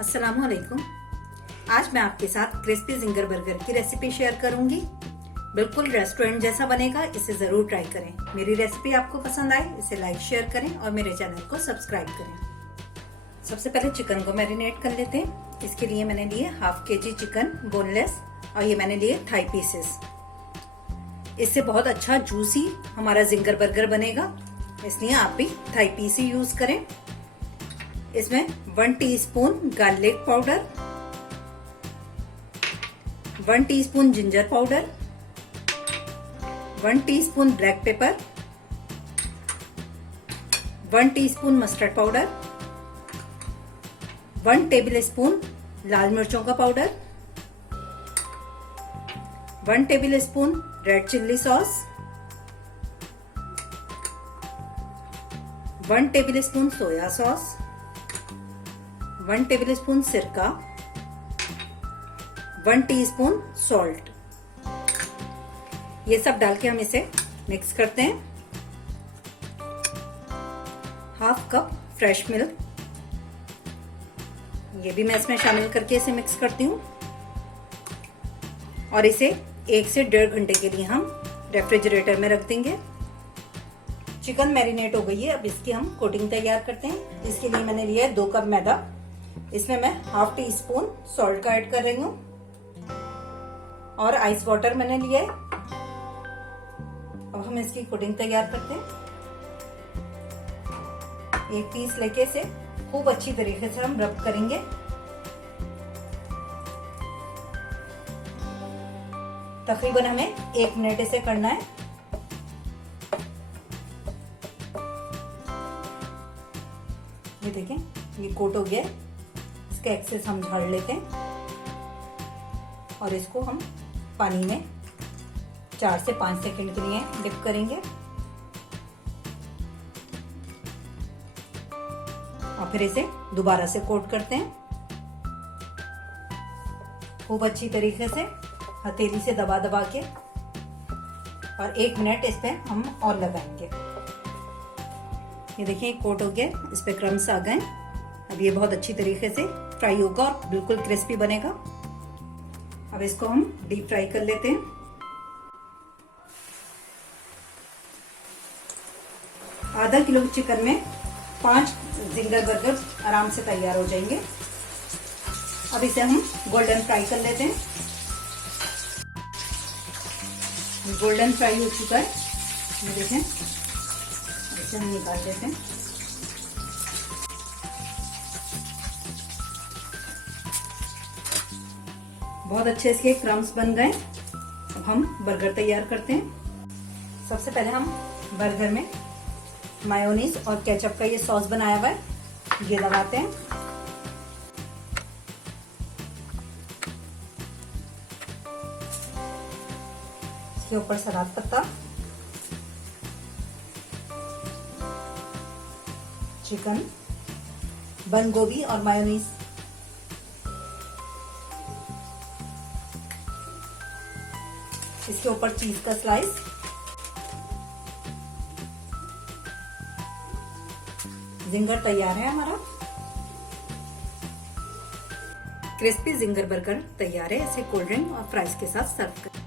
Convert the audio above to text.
अस्सलामुअलैकुम। आज मैं आपके साथ क्रिस्पी जिंगर बर्गर की रेसिपी शेयर करूंगी। बिल्कुल रेस्टोरेंट जैसा बनेगा, इसे जरूर ट्राई करें। मेरी रेसिपी आपको पसंद आए इसे लाइक शेयर करें और मेरे चैनल को सब्सक्राइब करें। सबसे पहले चिकन को मैरिनेट कर लेते हैं। इसके लिए मैंने लिए हाफ केजी चिकन बोनलेस और ये मैंने लिए थाई पीसेस। इससे बहुत अच्छा जूसी हमारा जिंगर बर्गर बनेगा, इसलिए आप भी थाई पीस ही यूज करें। इसमें 1 teaspoon garlic powder, 1 teaspoon ginger powder, 1 teaspoon black pepper, 1 teaspoon mustard powder, 1 tablespoon लाल मिर्चों का powder, 1 tablespoon red chilli sauce, 1 tablespoon soya sauce, 1 tablespoon सिरका, 1 टीस्पून सॉल्ट। ये सब डाल के हम इसे मिक्स करते हैं। हाफ कप फ्रेश मिल्क, ये भी मैं इसमें शामिल करके इसे मिक्स करती हूँ और इसे 1 से 1.5 घंटे के लिए हम रेफ्रिजरेटर में रख देंगे। चिकन मैरिनेट हो गई है, अब इसकी हम कोटिंग तैयार करते हैं। इसके लिए मैंने लिया है 2 कप मैदा। इसमें मैं हाफ टी स्पून सॉल्ट का ऐड कर रही हूँ और आइस वाटर मैंने लिया है। अब हम इसकी कोटिंग तैयार करते हैं। एक पीस लेके इसे खूब अच्छी तरीके से हम रब करेंगे। तकरीबन हमें 1 मिनट इसे करना है। ये देखें, ये कोट हो गया है। इसका एक्सेस हम झाड़ लेते हैं और इसको हम पानी में 4 से 5 सेकंड के लिए डिप करेंगे और फिर इसे दोबारा से कोट करते हैं। खूब अच्छी तरीके से हथेली से दबा दबा के और 1 मिनट इस पे हम और लगाएंगे। ये देखिए कोट हो गया, इस पे क्रम्स आ गए। अब ये बहुत अच्छी तरीके से फ्राई होगा और बिल्कुल क्रिस्पी बनेगा। अब इसको हम डीप फ्राई कर लेते हैं। आधा किलो चिकन में 5 जिंगर बर्गर आराम से तैयार हो जाएंगे। अब इसे हम गोल्डन फ्राई कर लेते हैं। गोल्डन फ्राई हो चुका है, ये देखें। इसे हम निकाल देते हैं। बहुत अच्छे इसके क्रम्स बन गए। अब हम बर्गर तैयार करते हैं। सबसे पहले हम बर्गर में मायोनीज और केचप का ये सॉस बनाया हुआ है, ये लगाते हैं। इसके ऊपर सलाद पत्ता, चिकन, बंद गोभी और मायोनीज। इसके ऊपर चीज का स्लाइस। जिंगर तैयार है हमारा। क्रिस्पी जिंगर बर्गर तैयार है। इसे कोल्ड ड्रिंक और फ्राइज के साथ सर्व करें।